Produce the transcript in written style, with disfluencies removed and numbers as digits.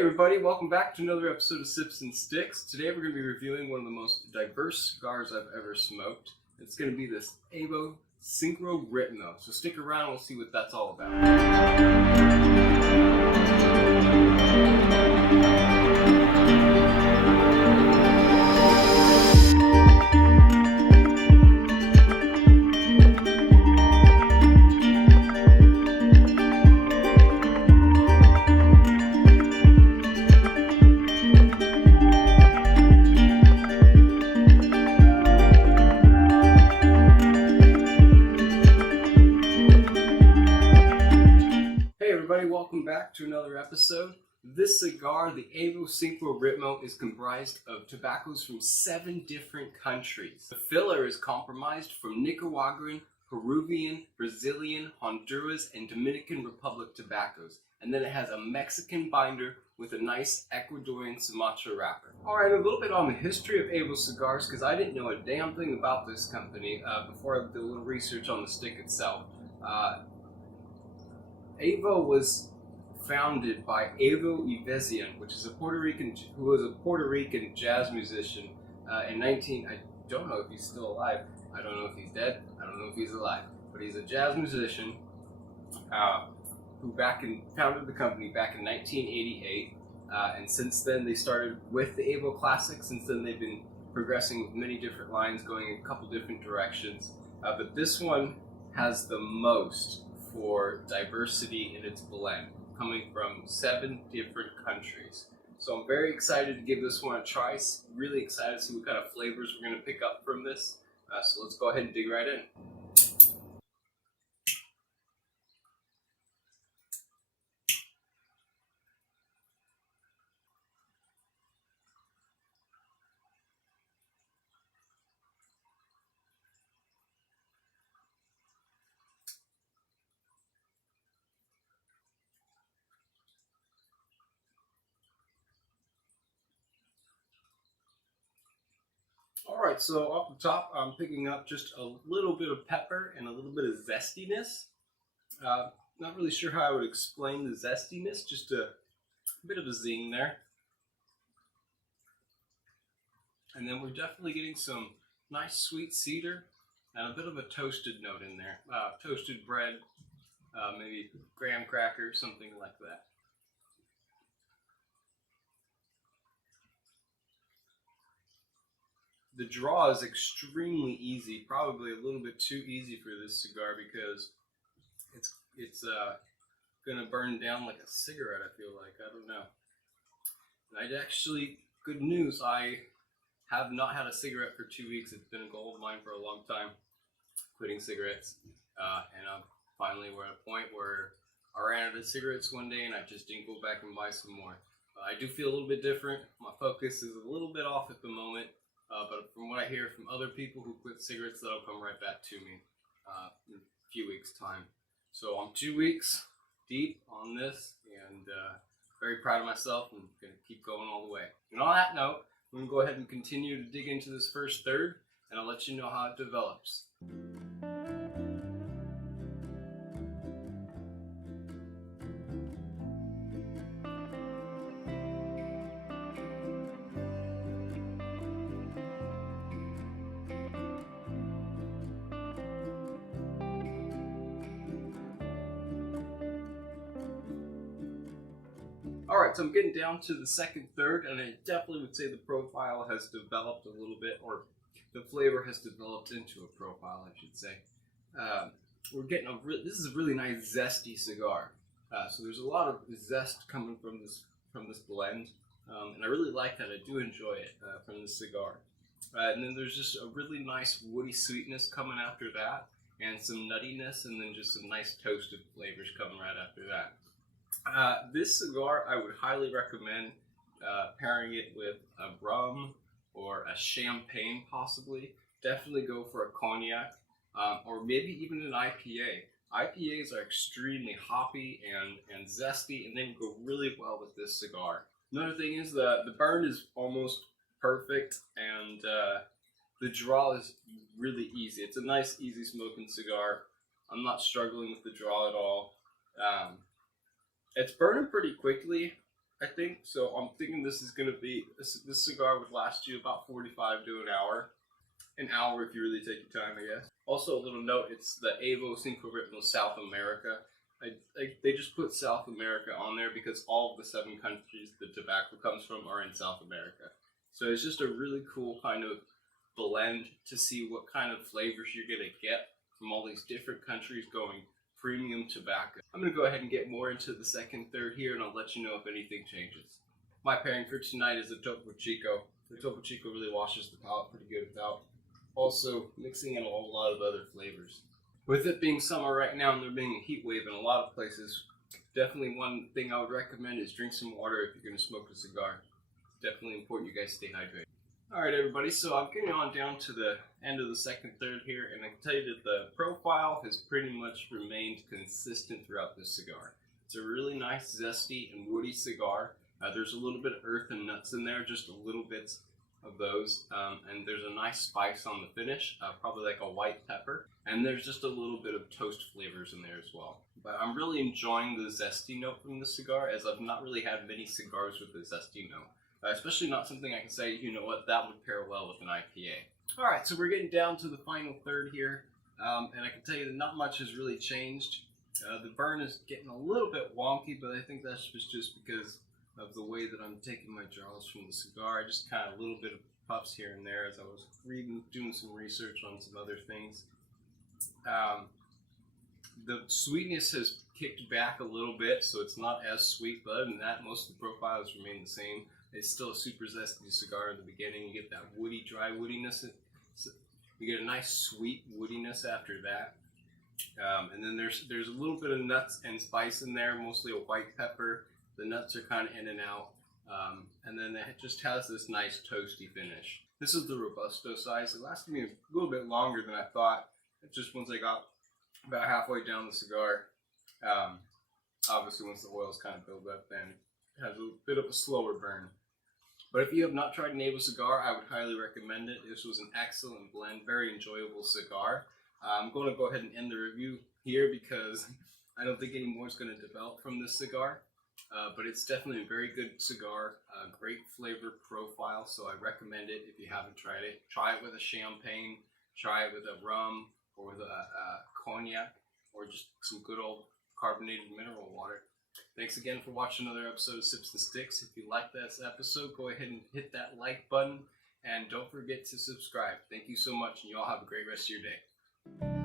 everybody, welcome back to another episode of Sips and Sticks. Today we're going to be reviewing one of the most diverse cigars I've ever smoked. It's going to be this Syncro Ritmo. So stick around and we'll see what that's all about. Welcome back to another episode. This cigar, the Syncro Ritmo, is comprised of tobaccos from 7 different countries. The filler is comprised from Nicaraguan, Peruvian, Brazilian, Honduras, and Dominican Republic tobaccos. And then it has a Mexican binder with a nice Ecuadorian Sumatra wrapper. Alright, a little bit on the history of Avo cigars, because I didn't know a damn thing about this company before I did a little research on the stick itself. Avo was founded by Avo Ivezian, which is who was a Puerto Rican jazz musician I don't know if he's still alive. I don't know if he's dead. I don't know if he's alive. But he's a jazz musician who founded the company back in 1988. And since then they started with the Avo Classic. Since then they've been progressing with many different lines, going in a couple different directions. But this one has the most for diversity in its blend, coming from 7 different countries. So I'm very excited to give this one a try. Really excited to see what kind of flavors we're going to pick up from this. So let's go ahead and dig right in. Alright, so off the top, I'm picking up just a little bit of pepper and a little bit of zestiness. Not really sure how I would explain the zestiness, just a bit of a zing there. And then we're definitely getting some nice sweet cedar and a bit of a toasted note in there. Toasted bread, maybe graham cracker, something like that. The draw is extremely easy, probably a little bit too easy for this cigar because it's gonna burn down like a cigarette, I feel like. I don't know. And good news, I have not had a cigarette for 2 weeks. It's been a goal of mine for a long time, quitting cigarettes. And finally we're at a point where I ran out of cigarettes one day and I just didn't go back and buy some more. I do feel a little bit different. My focus is a little bit off at the moment. But from what I hear from other people who quit cigarettes, that'll come right back to me in a few weeks' time. So I'm 2 weeks deep on this and very proud of myself and going to keep going all the way. And on that note, I'm going to go ahead and continue to dig into this first third and I'll let you know how it develops. Alright, so I'm getting down to the second third, and I definitely would say the profile has developed a little bit, or the flavor has developed into a profile, I should say. We're getting this is a really nice zesty cigar. So there's a lot of zest coming from this blend, and I really like that. I do enjoy it from this cigar. And then there's just a really nice woody sweetness coming after that, and some nuttiness, and then just some nice toasted flavors coming right after that. This cigar, I would highly recommend pairing it with a rum or a champagne, possibly. Definitely go for a cognac, or maybe even an IPA. IPAs are extremely hoppy and zesty, and they would go really well with this cigar. Another thing is the burn is almost perfect, and the draw is really easy. It's a nice, easy smoking cigar. I'm not struggling with the draw at all. It's burning pretty quickly, I think so. I'm thinking this is gonna be this cigar would last you about 45 to an hour. An hour if you really take your time, I guess. Also, a little note: it's the Evo Syncro Ritmo South America. They just put South America on there because all of the 7 countries the tobacco comes from are in South America. So it's just a really cool kind of blend to see what kind of flavors you're gonna get from all these different countries going premium tobacco. I'm gonna go ahead and get more into the second third here, and I'll let you know if anything changes. My pairing for tonight is the Topo Chico. The Topo Chico really washes the palate pretty good without also mixing in a whole lot of other flavors. With it being summer right now and there being a heat wave in a lot of places, definitely one thing I would recommend is drink some water if you're going to smoke a cigar. It's definitely important you guys stay hydrated. Alright everybody, so I'm getting on down to the end of the second third here, and I can tell you that the profile has pretty much remained consistent throughout this cigar. It's a really nice, zesty, and woody cigar. There's a little bit of earth and nuts in there, just a little bit of those, and there's a nice spice on the finish, probably like a white pepper, and there's just a little bit of toast flavors in there as well. But I'm really enjoying the zesty note from the cigar, as I've not really had many cigars with the zesty note, especially not something I can say, you know what, that would pair well with an IPA. Alright, so we're getting down to the final third here, and I can tell you that not much has really changed. The burn is getting a little bit wonky, but I think that's just because of the way that I'm taking my draws from the cigar. I just kind of a little bit of puffs here and there as I was doing some research on some other things. The sweetness has kicked back a little bit, so it's not as sweet, but other than that, most of the profiles remain the same. It's still a super zesty cigar in the beginning. You get that woody, dry woodiness. You get a nice sweet woodiness after that. And then there's a little bit of nuts and spice in there, mostly a white pepper. The nuts are kind of in and out, and then it just has this nice toasty finish. This is the Robusto size. It lasted me a little bit longer than I thought. Just once I got about halfway down the cigar, obviously once the oils kind of build up, then it has a bit of a slower burn. But if you have not tried an Evo cigar, I would highly recommend it. This was an excellent blend, very enjoyable cigar. I'm going to go ahead and end the review here because I don't think any more is going to develop from this cigar. But it's definitely a very good cigar, great flavor profile, so I recommend it if you haven't tried it. Try it with a champagne, try it with a rum, or with a cognac, or just some good old carbonated mineral water. Thanks again for watching another episode of Sips and Sticks. If you liked this episode, go ahead and hit that like button, and don't forget to subscribe. Thank you so much, and you all have a great rest of your day.